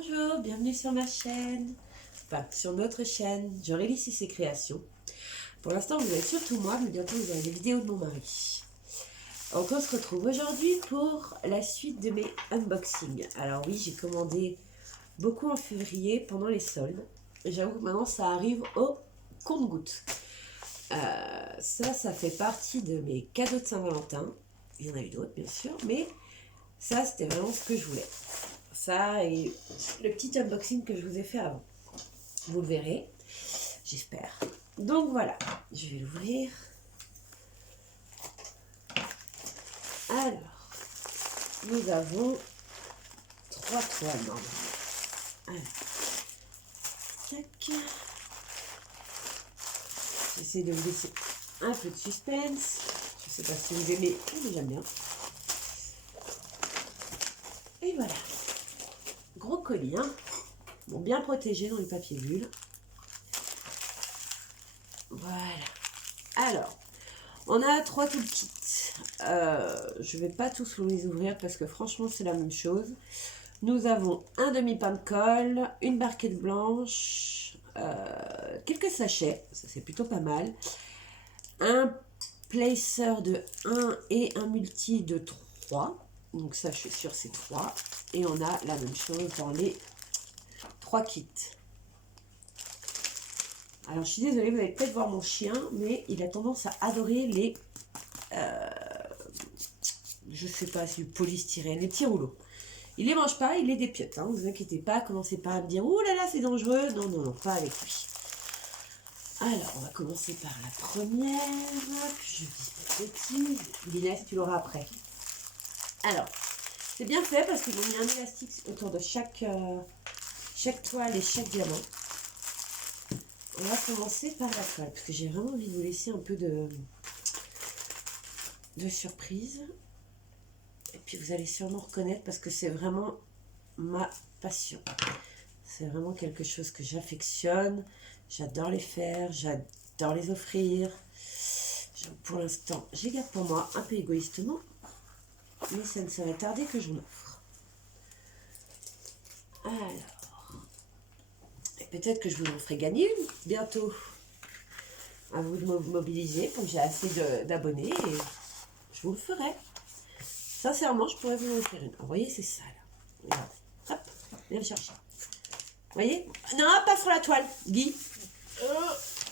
Bonjour, bienvenue sur ma chaîne, enfin sur notre chaîne, Jorélis et ses créations. Pour l'instant vous avez surtout moi, mais bientôt vous avez les vidéos de mon mari. Donc on se retrouve aujourd'hui pour la suite de mes unboxings. Alors oui, j'ai commandé beaucoup en février pendant les soldes. Et j'avoue que maintenant ça arrive au compte-gouttes. Ça fait partie de mes cadeaux de Saint-Valentin. Il y en a eu d'autres bien sûr, mais ça c'était vraiment ce que je voulais. Ça et le petit unboxing que je vous ai fait avant. Vous le verrez, j'espère. Donc voilà, je vais l'ouvrir. Alors, nous avons 3 toiles normalement. Alors, tac. J'essaie de vous laisser un peu de suspense. Je ne sais pas si vous aimez, mais j'aime bien. Et voilà. Gros colis, hein. Bon, bien protégé dans les papiers bulles. Voilà. Alors, on a 3 toolkits. Je ne vais pas tous vous les ouvrir parce que franchement, c'est la même chose. Nous avons un demi-pain de colle, une barquette blanche, quelques sachets, ça c'est plutôt pas mal. Un placer de 1 et un multi de 3. Donc ça, je suis sûre, c'est 3. Et on a la même chose dans les 3 kits. Alors, je suis désolée, vous allez peut-être voir mon chien, mais il a tendance à adorer les... je sais pas, c'est du polystyrène, les petits rouleaux. Il les mange pas, il les dépiote. Hein, vous inquiétez pas, commencez pas à me dire « Ouh là là, c'est dangereux !» Non, non, non, pas avec lui. Alors, on va commencer par la première. Que je dis pas de bêtises. Inès, tu l'auras après. Alors, c'est bien fait parce qu'ils ont mis un élastique autour de chaque toile et chaque diamant. On va commencer par la toile parce que j'ai vraiment envie de vous laisser un peu de surprise. Et puis vous allez sûrement reconnaître parce que c'est vraiment ma passion. C'est vraiment quelque chose que j'affectionne. J'adore les faire, j'adore les offrir. Pour l'instant, je les garde pour moi un peu égoïstement. Mais ça ne serait tardé que je m'en offre. Alors, et peut-être que je vous en ferai gagner une bientôt. À vous de mobiliser pour que j'ai assez d'abonnés et je vous le ferai. Sincèrement, je pourrais vous en faire une. Alors, vous voyez, c'est ça là. Regardez. Hop, viens le chercher. Vous voyez? Non, pas sur la toile, Guy.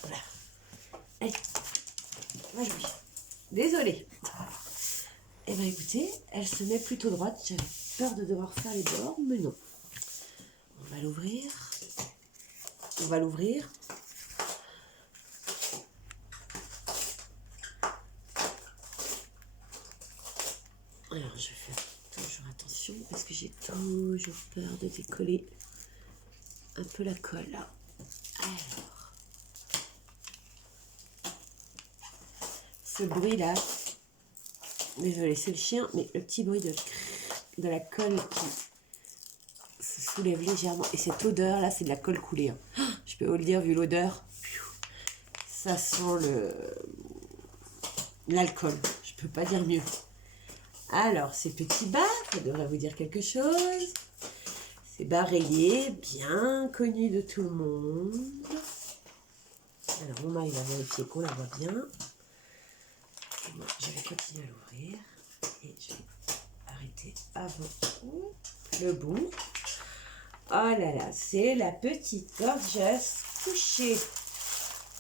Voilà. Allez, va jouer. Désolée. Eh bien, écoutez, elle se met plutôt droite. J'avais peur de devoir faire les bords, mais non. On va l'ouvrir. On va l'ouvrir. Alors, je vais faire toujours attention parce que j'ai toujours peur de décoller un peu la colle. Alors, ce bruit-là, désolé, c'est le chien, mais le petit bruit de la colle qui se soulève légèrement. Et cette odeur-là, c'est de la colle coulée. Hein. Je peux vous le dire, vu l'odeur, ça sent l'alcool. Je peux pas dire mieux. Alors, ces petits bas, ça devrait vous dire quelque chose. Ces bas rayés, bien connus de tout le monde. Alors, mon mari va vérifier qu'on la voit bien. Moi, je vais continuer à l'ouvrir. Et je vais arrêter avant le bout. Oh là là, c'est la petite gorgeous couchée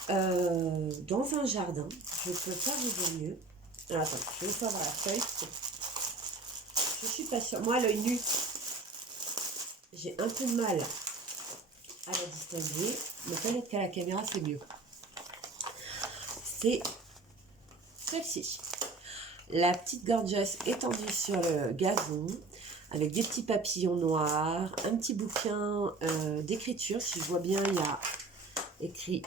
dans un jardin. Je ne peux pas vous dire mieux. Alors, attends, je vais vous faire voir la feuille. Je suis pas sûre. Moi, à l'œil nu, j'ai un peu de mal à la distinguer. Mais peut-être qu'à la caméra, c'est mieux. C'est celle-ci. La petite gorgeous étendue sur le gazon, avec des petits papillons noirs, un petit bouquin d'écriture. Si je vois bien, il y a écrit...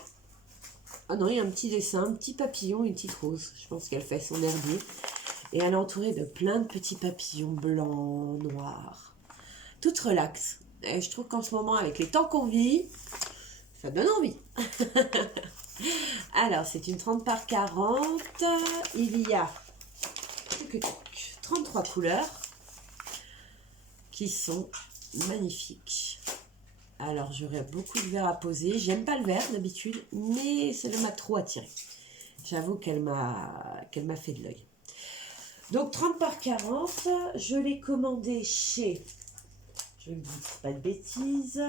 Ah non, il y a un petit dessin, un petit papillon, une petite rose. Je pense qu'elle fait son herbier. Et elle est entourée de plein de petits papillons blancs, noirs. Toute relaxe. Et je trouve qu'en ce moment, avec les temps qu'on vit, ça donne envie. Alors, c'est une 30 par 40. Il y a 33 couleurs qui sont magnifique. Alors, j'aurais beaucoup de verre à poser. J'aime pas le verre d'habitude, mais celle-là m'a trop attiré. J'avoue qu'elle m'a fait de l'œil. Donc, 30 par 40, je l'ai commandé chez, je ne dis pas de bêtises,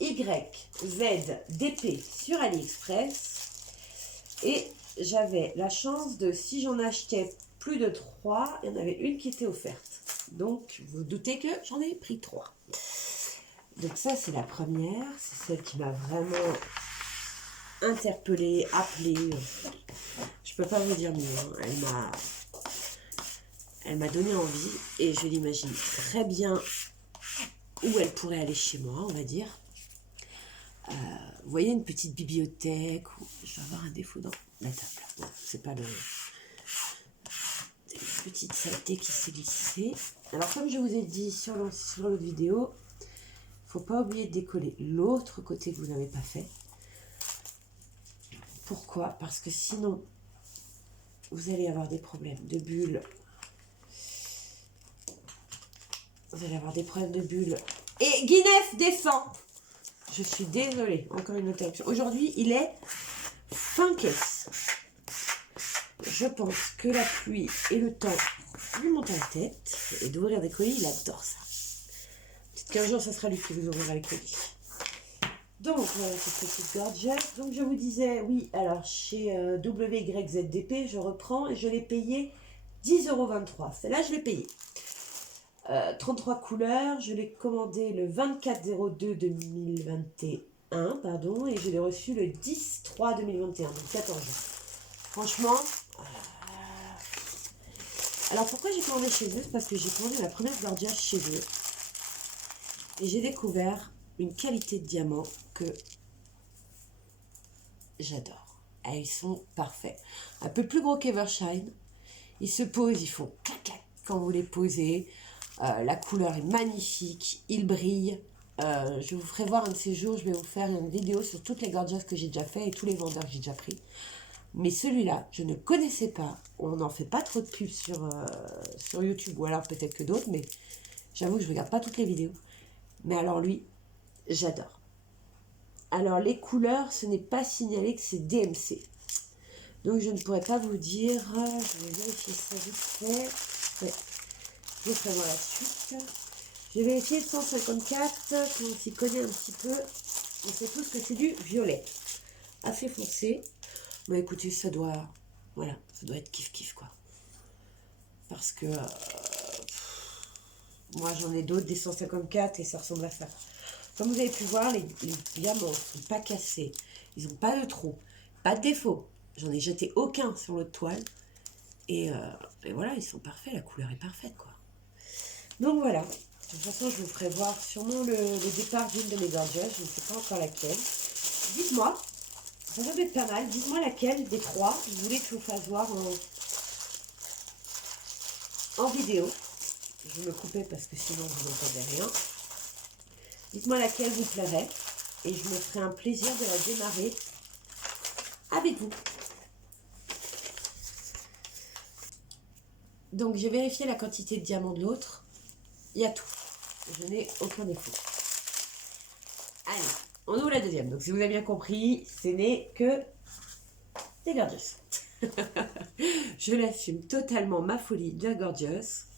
WYZDP sur AliExpress. Et j'avais la chance de, si j'en achetais plus de 3, il y en avait une qui était offerte. Donc, vous doutez que j'en ai pris 3. Donc ça, c'est la première. C'est celle qui m'a vraiment interpellée, appelée. Je peux pas vous dire mieux. Hein. Elle m'a donné envie. Et je l'imagine très bien où elle pourrait aller chez moi, on va dire. Vous voyez, une petite bibliothèque. Je vais avoir un défaut dans la table. Bon, c'est pas le... petite saleté qui s'est glissée. Alors comme je vous ai dit sur l'autre vidéo, il ne faut pas oublier de décoller l'autre côté que vous n'avez pas fait. Pourquoi? Parce que sinon vous allez avoir des problèmes de bulles. Vous allez avoir des problèmes de bulles. Et Guinef descend. Je suis désolée, encore une interruption. Aujourd'hui il est fin caisse. Je pense que la pluie et le temps lui montent à la tête. Et d'ouvrir des colis, il adore ça. Peut-être qu'un jour, ça sera lui qui vous ouvrira les colis. Donc, voilà cette petite gorgeous. Donc, je vous disais, oui, alors, chez WYZDP, je reprends et je l'ai payé 10,23 €. Celle-là, je l'ai payé. 33 couleurs. Je l'ai commandé le 24/02/2021, pardon, et je l'ai reçu le 10/3/2021, donc 14 jours. Franchement... Alors pourquoi j'ai commandé chez eux? Parce que j'ai commandé la première gorgeous chez eux. Et j'ai découvert une qualité de diamant que j'adore. Et ils sont parfaits. Un peu plus gros qu'Evershine. Ils se posent, ils font clac clac quand vous les posez. La couleur est magnifique. Ils brillent. Je vous ferai voir un de ces jours. Je vais vous faire une vidéo sur toutes les gorgeous que j'ai déjà fait et tous les vendeurs que j'ai déjà pris. Mais celui-là, je ne connaissais pas. On n'en fait pas trop de pubs sur YouTube, ou alors peut-être que d'autres, mais j'avoue que je ne regarde pas toutes les vidéos. Mais alors lui, j'adore. Alors les couleurs, ce n'est pas signalé que c'est DMC. Donc je ne pourrais pas vous dire. Je vais vérifier ça vite fait. Ouais. Je vais faire voir la suite. J'ai vérifié le 154, on s'y connaît un petit peu. On sait tous que c'est du violet. Assez foncé. Bah écoutez, ça doit être kiff-kiff quoi. Parce que moi j'en ai d'autres, des 154 et ça ressemble à ça. Comme vous avez pu voir, les diamants ne sont pas cassés. Ils n'ont pas de trous, pas de défaut. J'en ai jeté aucun sur l'autre toile. Et voilà, ils sont parfaits, la couleur est parfaite quoi. Donc voilà, de toute façon je vous ferai voir sûrement le départ d'une de mes gorgeous, je ne sais pas encore laquelle. Dites-moi. Ça doit être pas mal. Dites-moi laquelle des 3 vous voulez que je vous fasse voir en vidéo. Je vais me couper parce que sinon vous n'entendez rien. Dites-moi laquelle vous plairait et je me ferai un plaisir de la démarrer avec vous. Donc j'ai vérifié la quantité de diamants de l'autre. Il y a tout. Je n'ai aucun défaut. Allez. On ouvre la deuxième. Donc, si vous avez bien compris, ce n'est que des gorgeous. Je l'assume totalement, ma folie de la gorgeous.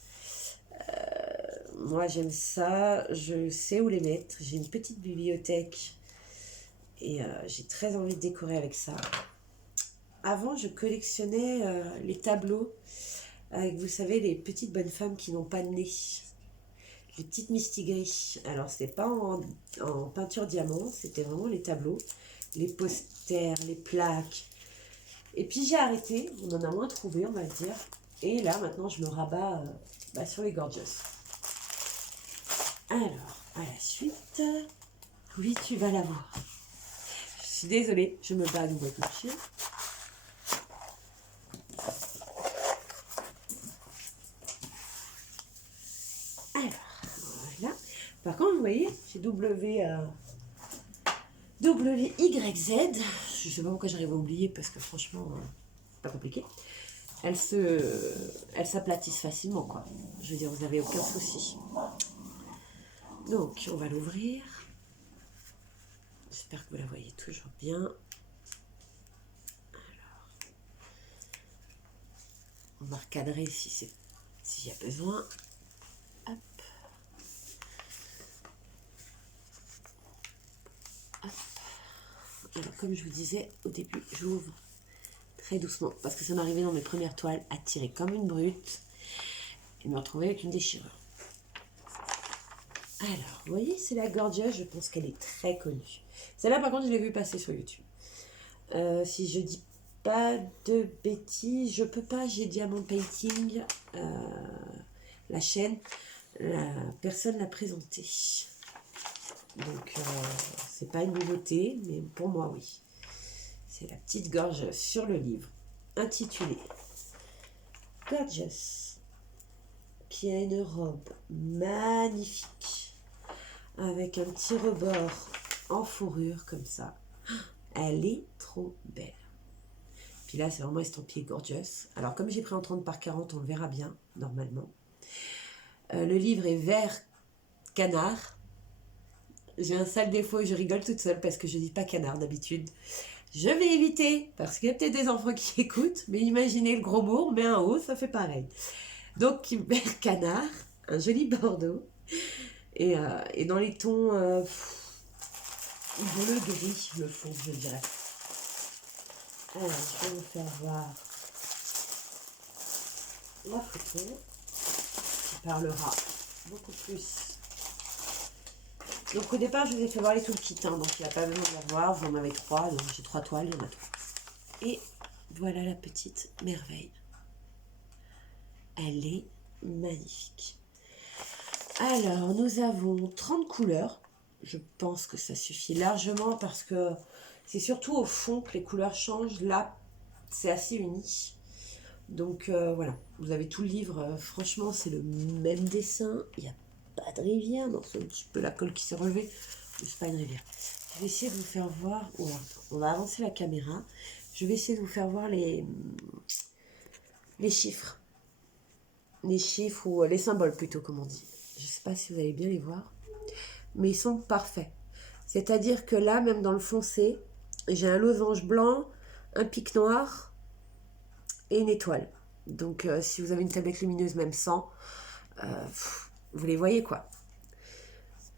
Moi, j'aime ça. Je sais où les mettre. J'ai une petite bibliothèque. Et j'ai très envie de décorer avec ça. Avant, je collectionnais les tableaux avec, vous savez, les petites bonnes femmes qui n'ont pas de nez. Les petites mistigris. Alors, c'était pas en peinture diamant, c'était vraiment les tableaux, les posters, les plaques. Et puis, j'ai arrêté. On en a moins trouvé, on va dire. Et là, maintenant, je me rabats sur les gorgeous. Alors, à la suite. Oui, tu vas la voir. Je suis désolée, je me bats à nouveau avec le chien. Par contre, vous voyez, c'est WYZ. Je ne sais pas pourquoi j'arrive à oublier parce que franchement, pas compliqué. elles s'aplatissent facilement, quoi. Je veux dire, vous n'avez aucun souci. Donc, on va l'ouvrir. J'espère que vous la voyez toujours bien. Alors, on va recadrer s'il y a besoin. Hop. Hop. Alors, comme je vous disais au début, j'ouvre très doucement parce que ça m'arrivait dans mes premières toiles à tirer comme une brute et me retrouver avec une déchirure. Alors, vous voyez, c'est la Gorgeous, je pense qu'elle est très connue. Celle-là, par contre, je l'ai vue passer sur YouTube. Si je dis pas de bêtises, je peux pas, j'ai Diamond Painting, la chaîne, la personne l'a présentée. Donc, c'est pas une nouveauté, mais pour moi, oui. C'est la petite Gorgeous sur le livre, intitulé Gorgeous, qui a une robe magnifique, avec un petit rebord en fourrure comme ça. Elle est trop belle. Puis là, c'est vraiment estampillé Gorgeous. Alors, comme j'ai pris en 30 par 40, on le verra bien, normalement. Le livre est vert canard. J'ai un sale défaut et je rigole toute seule parce que je dis pas canard d'habitude. Je vais éviter, parce qu'il y a peut-être des enfants qui écoutent, mais imaginez le gros mot, on met un O, ça fait pareil. Donc, vert canard, un joli bordeaux. Et dans les tons bleu-gris, le fond, je dirais. Alors, je vais vous faire voir la photo qui parlera beaucoup plus. Donc, au départ, je vous ai fait voir les toolkits, hein, donc il n'y a pas besoin de les voir. Vous en avez 3, donc j'ai 3 toiles, il y en a 3. Et voilà la petite merveille. Elle est magnifique. Alors, nous avons 30 couleurs. Je pense que ça suffit largement parce que c'est surtout au fond que les couleurs changent. Là, c'est assez uni. Donc, voilà. Vous avez tout le livre. Franchement, c'est le même dessin. Il n'y a pas de rivière. Non, c'est un petit peu la colle qui s'est relevée. Mais c'est pas une rivière. Je vais essayer de vous faire voir... Oh, on va avancer la caméra. Je vais essayer de vous faire voir les chiffres. Les chiffres ou les symboles plutôt, comme on dit. Je ne sais pas si vous allez bien les voir, mais ils sont parfaits. C'est-à-dire que là, même dans le foncé, j'ai un losange blanc, un pic noir et une étoile. Donc, si vous avez une tablette lumineuse, même sans, vous les voyez, quoi.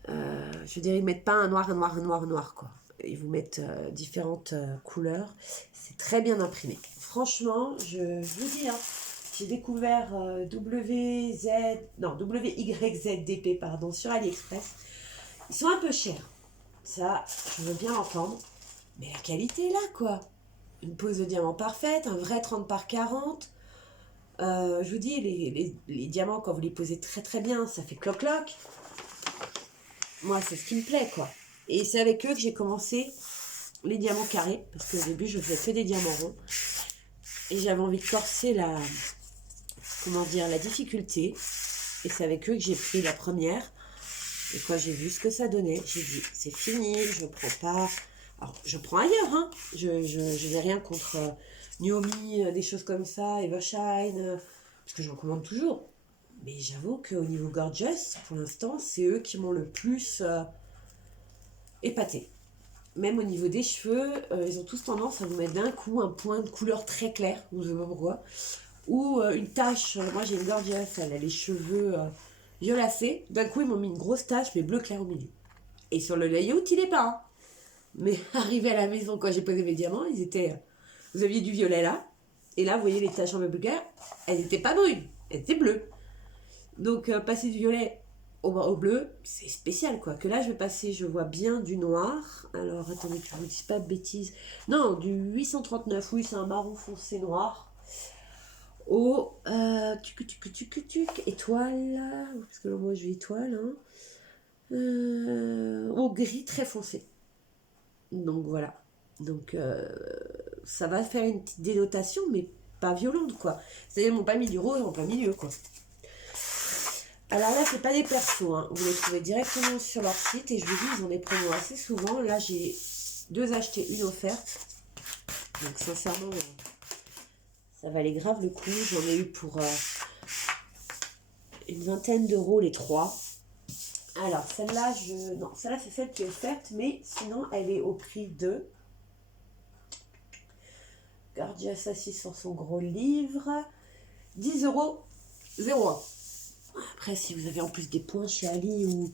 Je veux dire, ils ne mettent pas un noir, quoi. Ils vous mettent différentes couleurs. C'est très bien imprimé. Franchement, je vous dis, hein, j'ai découvert WYZDP sur AliExpress. Ils sont un peu chers. Ça, je veux bien l'entendre. Mais la qualité est là, quoi. Une pose de diamant parfaite, un vrai 30 par 40. Je vous dis, les diamants, quand vous les posez très très bien, ça fait cloc-cloc. Moi, c'est ce qui me plaît, quoi. Et c'est avec eux que j'ai commencé les diamants carrés. Parce qu'au début, je faisais que des diamants ronds. Et j'avais envie de corser la difficulté. Et c'est avec eux que j'ai pris la première. Et quand j'ai vu ce que ça donnait, j'ai dit, c'est fini, je prends pas... Alors, je prends ailleurs, hein. Je n'ai rien contre Naomi, des choses comme ça, Evershine, parce que j'en commande toujours. Mais j'avoue qu'au niveau Gorgeous, pour l'instant, c'est eux qui m'ont le plus épaté. Même au niveau des cheveux, ils ont tous tendance à vous mettre d'un coup un point de couleur très clair, je ne sais pas pourquoi. Ou une tache, moi j'ai une Gorgeous, elle a les cheveux violacés. D'un coup, ils m'ont mis une grosse tache, mais bleu clair au milieu. Et sur le layout, il n'est pas. Hein. Mais arrivé à la maison, quand j'ai posé mes diamants, ils étaient... Vous aviez du violet là. Et là, vous voyez les taches en bleu clair, elles n'étaient pas brunes, elles étaient bleues. Donc, passer du violet au bleu, c'est spécial, quoi. Que là, je vais passer, je vois bien du noir. Alors, attendez que je ne vous dise pas de bêtises. Non, du 839, oui, c'est un marron foncé noir. Au étoile, parce que là, moi, je vais étoile, hein. Au gris très foncé. Donc, voilà. Donc, ça va faire une petite dénotation, mais pas violente, quoi. C'est-à-dire, ils m'ont pas mis du rose en plein milieu, quoi. Alors là, c'est pas des persos, hein. Vous les trouvez directement sur leur site et je vous dis, ils ont des promos assez souvent. Là, j'ai 2 achetés, 1 offerte. Donc sincèrement, Ça valait grave le coup. J'en ai eu pour une vingtaine d'euros les 3. Alors, celle-là, non, celle-là, c'est celle qui est offerte, mais sinon, elle est au prix de... Gorgias assis sur son gros livre. 10,01 €. Après, si vous avez en plus des points chez Ali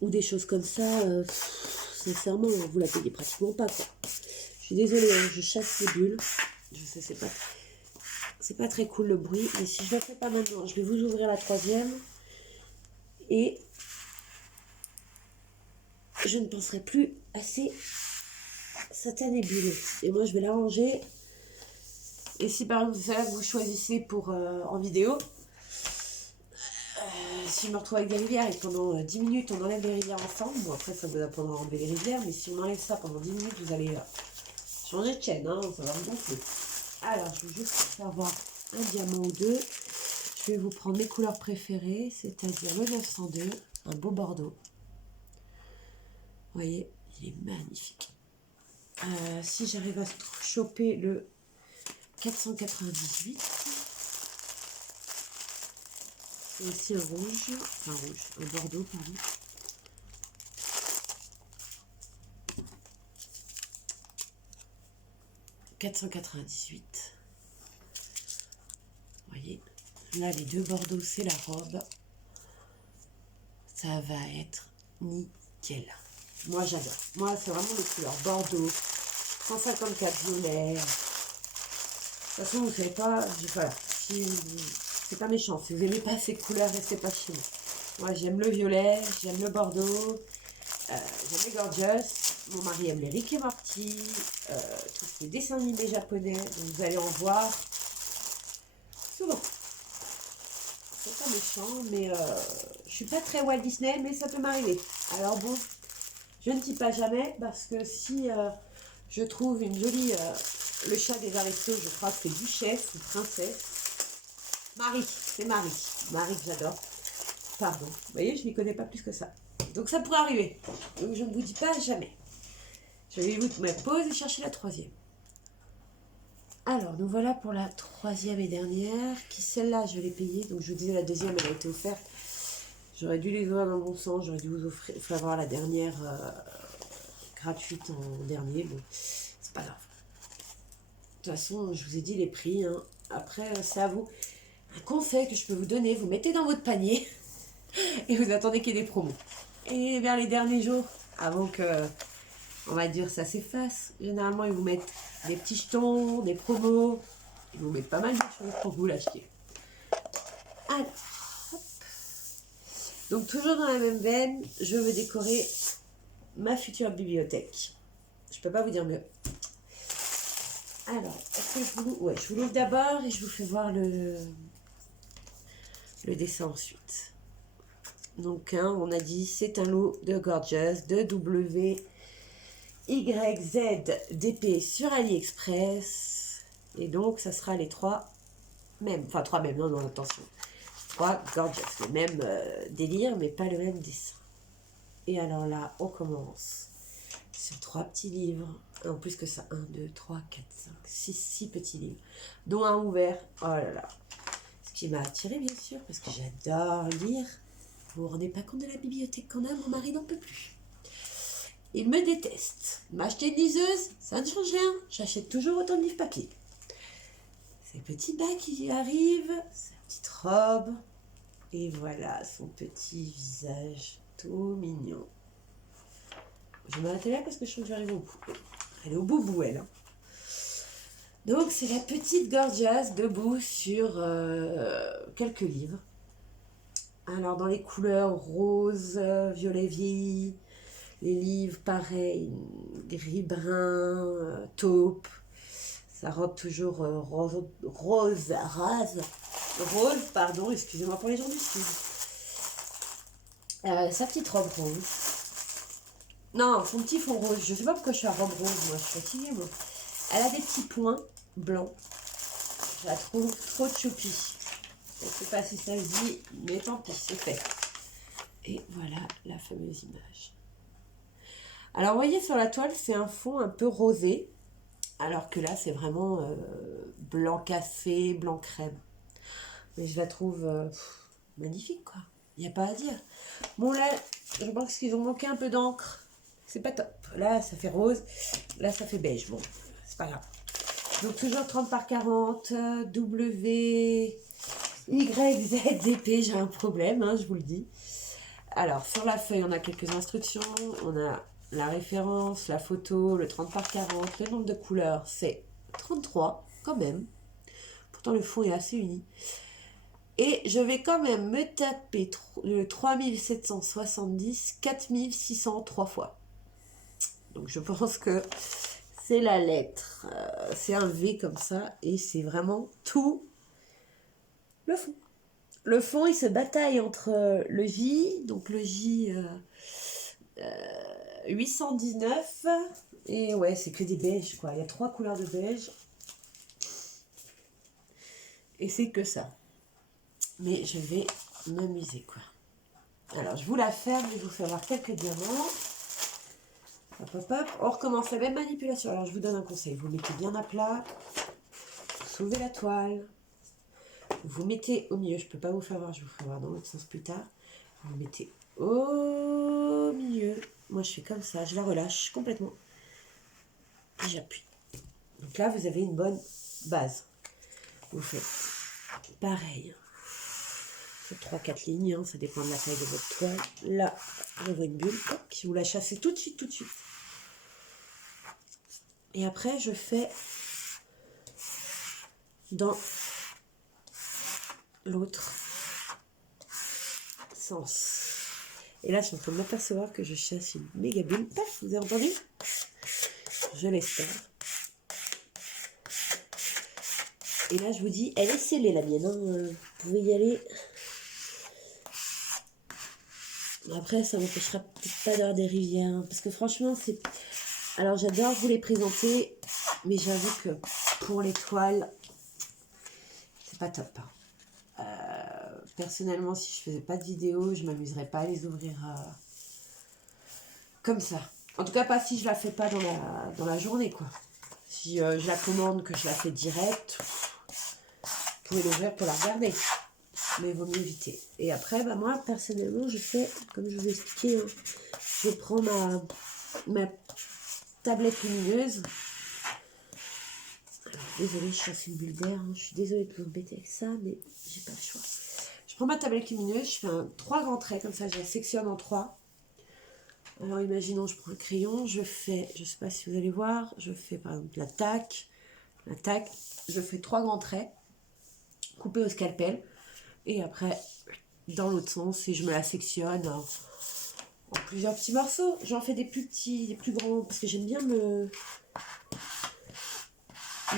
ou des choses comme ça, sincèrement, vous la payez pratiquement pas, quoi. Je suis désolée, hein, je chasse les bulles. Je sais, c'est pas très cool le bruit, mais si je le fais pas maintenant, je vais vous ouvrir la 3e. Et je ne penserai plus à ces satanées bulles. Et moi, je vais la ranger. Et si par exemple, c'est ça que vous choisissez pour en vidéo, si je me retrouve avec des rivières et que pendant 10 minutes, on enlève les rivières ensemble, bon après, ça vous apprendra à enlever les rivières, mais si on enlève ça pendant 10 minutes, vous allez changer de chaîne, hein, ça va vous gonfler. Alors, je vais juste faire voir un diamant ou deux. Je vais vous prendre mes couleurs préférées, c'est-à-dire le 902, un beau bordeaux. Vous voyez, il est magnifique. Si j'arrive à choper le 498, c'est aussi un rouge, un bordeaux, pardon. « 498. » Vous voyez, là les deux bordeaux, c'est la robe. Ça va être nickel. Moi j'adore. Moi c'est vraiment les couleurs bordeaux, 154 violet. De toute façon vous savez pas, voilà, c'est pas méchant. Si vous n'aimez pas ces couleurs, restez pas chez moi. Moi j'aime le violet, j'aime le bordeaux, j'aime les Gorgias. Mon mari aime les Rick et Morty, tous les dessins animés japonais, donc vous allez en voir souvent. C'est pas méchant, mais je suis pas très Walt Disney, mais ça peut m'arriver. Alors bon, je ne dis pas jamais, parce que si je trouve une jolie... le chat des Aristos, je crois que c'est duchesse ou princesse. Marie, c'est Marie. Marie que j'adore. Pardon. Vous voyez, je n'y connais pas plus que ça. Donc ça pourrait arriver. Donc je ne vous dis pas jamais. Je vais vous mettre pause et chercher la 3e. Alors, nous voilà pour la 3e et dernière. Qui celle-là, je l'ai payée. Donc je vous disais, la 2e, elle a été offerte. J'aurais dû les ouvrir dans le bon sens. J'aurais dû vous avoir la dernière gratuite en dernier. Bon, c'est pas grave. De toute façon, je vous ai dit les prix. Hein. Après, c'est à vous. Un conseil que je peux vous donner, vous mettez dans votre panier et vous attendez qu'il y ait des promos. Et vers les derniers jours, avant que, on va dire, ça s'efface, généralement, ils vous mettent des petits jetons, des promos. Ils vous mettent pas mal de choses pour vous l'acheter. Alors, hop. Donc, toujours dans la même veine, je veux décorer ma future bibliothèque. Je peux pas vous dire mieux. Alors, est-ce que je vous l'ouvre d'abord et je vous fais voir le dessin ensuite. Donc, hein, on a dit, c'est un lot de Gorgias, de WYZDP sur AliExpress. Et donc, ça sera les 3 mêmes. Enfin, 3 mêmes, non, attention. 3 Gorgias, le même délire, mais pas le même dessin. Et alors là, on commence sur 3 petits livres. En plus que ça, 1, 2, 3, 4, 5, 6 petits livres, dont un ouvert. Oh là là. Ce qui m'a attiré bien sûr, parce que j'adore lire. Vous vous rendez pas compte de la bibliothèque qu'on a, mon mari n'en peut plus. Il me déteste. M'acheter une liseuse, ça ne change rien. J'achète toujours autant de livres papier. Ces petits bas qui arrivent, sa petite robe. Et voilà son petit visage tout mignon. Je vais m'arrêter là parce que je trouve que j'arrive au bout. Elle est au bout, elle. Hein. Donc, c'est la petite Gorgias debout sur quelques livres. Alors, dans les couleurs rose, violet vie, les livres pareil, gris-brun, taupe. Sa robe toujours rose, pardon, excusez-moi pour les gens du Sud. Sa petite robe rose. Non, son petit fond rose. Je sais pas pourquoi je suis à robe rose, moi. Je suis fatiguée, moi. Elle a des petits points blancs. Je la trouve trop choupi. Je ne sais pas si ça se dit, mais tant pis, c'est fait. Et voilà la fameuse image. Alors, vous voyez, sur la toile, c'est un fond un peu rosé. Alors que là, c'est vraiment blanc café, blanc crème. Mais je la trouve magnifique, quoi. Il n'y a pas à dire. Bon, là, je pense qu'ils ont manqué un peu d'encre. C'est pas top. Là, ça fait rose. Là, ça fait beige. Bon, c'est pas grave. Donc, toujours 30 par 40. W, Y, Z, DP. J'ai un problème, hein, je vous le dis. Alors, sur la feuille, on a quelques instructions. On a la référence, la photo, le 30 par 40. Le nombre de couleurs, c'est 33, quand même. Pourtant, le fond est assez uni. Et je vais quand même me taper le 3770, 4600 3 fois. Donc, je pense que c'est la lettre. C'est un V comme ça. Et c'est vraiment tout le fond. Le fond, il se bataille entre le J, donc le J 819, et ouais, c'est que des beiges, quoi. Il y a 3 couleurs de beige. Et c'est que ça. Mais je vais m'amuser, quoi. Alors, je vous la ferme, je vous fais voir quelques diamants. Hop, hop, hop. On recommence la même manipulation. Alors, je vous donne un conseil. Vous mettez bien à plat. Vous soulevez la toile. Vous mettez au milieu. Je ne peux pas vous faire voir. Je vous ferai voir dans l'autre sens plus tard. Vous mettez au milieu. Moi, je fais comme ça. Je la relâche complètement. Et j'appuie. Donc là, vous avez une bonne base. Vous faites pareil. Sur 3-4 lignes. Hein, ça dépend de la taille de votre toile. Là, je vois une bulle. Hop, vous la chassez tout de suite, tout de suite. Et après, je fais dans l'autre sens. Et là, je suis en train de m'apercevoir que je chasse une méga bulle. Paf, vous avez entendu? Je l'espère. Et là, je vous dis, elle est scellée, la mienne. Hein. Vous pouvez y aller. Après, ça m'empêchera peut-être pas d'avoir des rivières. Hein, parce que franchement, c'est... Alors, j'adore vous les présenter. Mais j'avoue que pour les toiles, c'est pas top. Hein. Personnellement, si je faisais pas de vidéo, je m'amuserais pas à les ouvrir comme ça. En tout cas, pas si je la fais pas dans la journée, quoi. Si je la commande, que je la fais direct, vous pouvez l'ouvrir pour la regarder. Mais il vaut mieux éviter. Et après, bah, moi, personnellement, je fais, comme je vous ai expliqué, hein, je prends ma tablette lumineuse. Alors, désolée, je chasse une bulle d'air. Hein. Je suis désolée de vous embêter avec ça, mais j'ai pas le choix. Je prends ma tablette lumineuse, je fais 3 grands traits, comme ça, je la sectionne en 3. Alors, imaginons, je prends un crayon, je fais, je sais pas si vous allez voir, je fais par exemple l'attaque, je fais 3 grands traits, coupés au scalpel, et après, dans l'autre sens, et je me la sectionne en plusieurs petits morceaux. J'en fais des plus petits, des plus grands, parce que j'aime bien me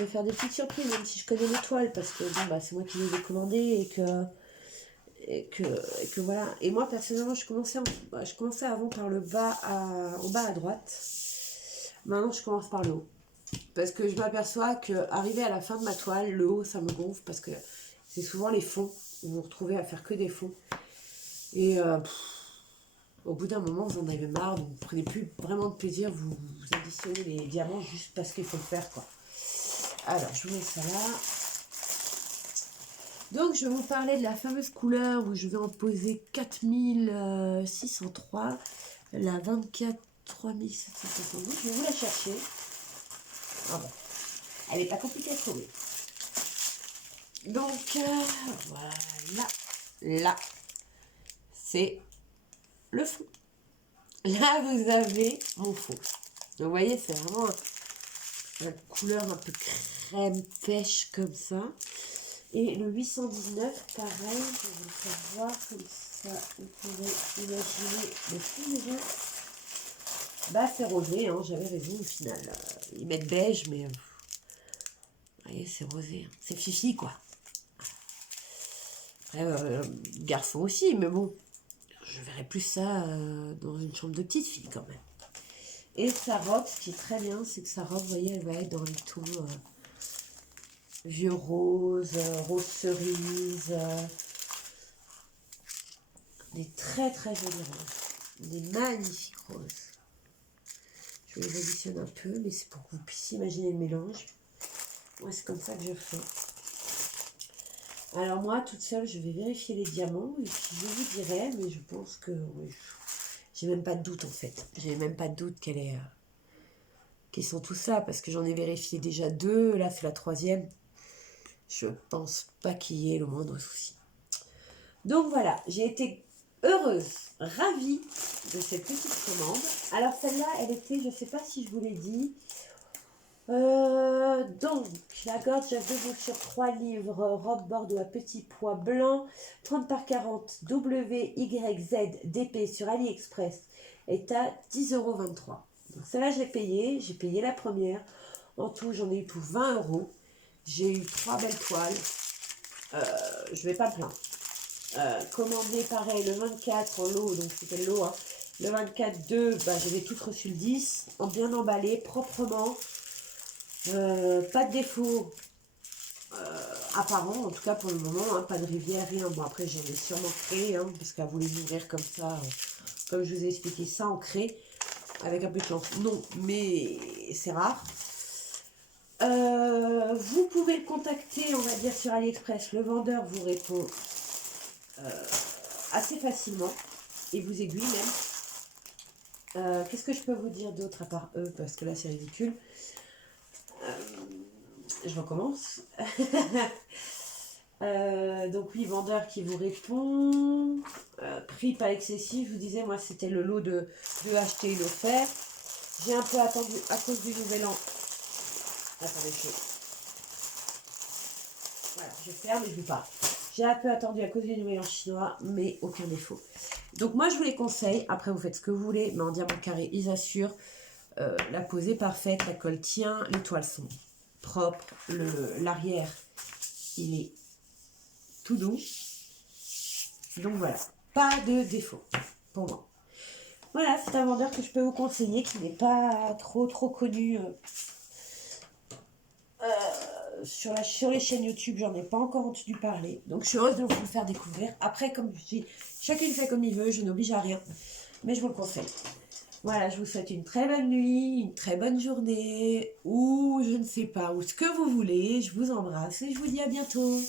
faire des petites surprises, même si je connais mes toiles, parce que bon, bah, c'est moi qui les ai commandées, et que voilà. Et moi, personnellement, je commençais avant par le bas en bas à droite. Maintenant, je commence par le haut. Parce que je m'aperçois qu'arrivé à la fin de ma toile, le haut, ça me gonfle, parce que c'est souvent les fonds. Vous vous retrouvez à faire que des fonds. Et au bout d'un moment, vous en avez marre, vous ne prenez plus vraiment de plaisir, vous additionnez les diamants juste parce qu'il faut le faire, quoi. Alors, je vous mets ça là. Donc, je vais vous parler de la fameuse couleur où je vais en poser 4603, la 24 3772. Je vais vous la chercher. Ah bon. Elle n'est pas compliquée à trouver. Donc, voilà. Là, c'est le fond. Là, vous avez mon fond. Donc, vous voyez, c'est vraiment une couleur un peu crème pêche comme ça. Et le 819, pareil, je vais vous le faire voir comme ça, vous pouvez imaginer le fond déjà. Bah, c'est rosé, hein, j'avais raison au final. Ils mettent beige, mais vous voyez, c'est rosé. Hein. C'est fifi, quoi. Après, garçon aussi, mais bon, je verrais plus ça dans une chambre de petite fille quand même. Et sa robe, ce qui est très bien, c'est que sa robe, vous voyez, elle va être dans les tons vieux rose, rose cerise, des très très jolis roses, des magnifiques roses. Je les positionne un peu, mais c'est pour que vous puissiez imaginer le mélange. Moi, c'est comme ça que je fais. Alors moi, toute seule, je vais vérifier les diamants et puis je vous dirai, mais je pense que oui, j'ai même pas de doute en fait. J'ai même pas de doute qu'ils sont tous ça, parce que j'en ai vérifié déjà 2, là c'est la 3e. Je pense pas qu'il y ait le moindre souci. Donc voilà, j'ai été heureuse, ravie de cette petite commande. Alors celle-là, elle était, je sais pas si je vous l'ai dit, donc, la gorge à debout sur 3 livres, robe bordeaux à petits pois blancs, 30 par 40 WYZ DP sur AliExpress est à 10,23 €. Donc celle-là, j'ai payé la première. En tout, j'en ai eu pour 20 €. J'ai eu 3 belles toiles. Je vais pas me plaindre. Commandé pareil le 24 en lot, donc c'était le lot. Hein. Le 24, 2, j'avais tout reçu le 10, en bien emballé, proprement. Pas de défaut apparent, en tout cas pour le moment, hein, pas de rivière, rien. Bon, après, j'en ai sûrement créé, hein, parce qu'à vous les ouvrir comme ça, comme je vous ai expliqué, ça en crée, avec un peu de chance. Non, mais c'est rare. Vous pouvez le contacter, on va dire, sur AliExpress. Le vendeur vous répond assez facilement et vous aiguille même. Qu'est-ce que je peux vous dire d'autre à part eux, parce que là, c'est ridicule. Je recommence. Donc oui, vendeur qui vous répond. Prix pas excessif, je vous disais, moi c'était le lot de acheter et l'offert. J'ai un peu attendu à cause du nouvel an. Attendez, voilà, je ferme et je vous parle. J'ai un peu attendu à cause du nouvel an chinois, mais aucun défaut. Donc moi je vous les conseille, après vous faites ce que vous voulez, mais en diamant carré, ils assurent. La pose est parfaite, la colle tient, les toiles sont propres, l'arrière il est tout doux. Donc voilà, pas de défaut pour moi. Voilà, c'est un vendeur que je peux vous conseiller, qui n'est pas trop connu sur les chaînes YouTube. J'en ai pas encore entendu parler, donc je suis heureuse de vous le faire découvrir. Après, comme je dis, chacune fait comme il veut, je n'oblige à rien, mais je vous le conseille. Voilà, je vous souhaite une très bonne nuit, une très bonne journée, ou je ne sais pas, ou ce que vous voulez. Je vous embrasse et je vous dis à bientôt.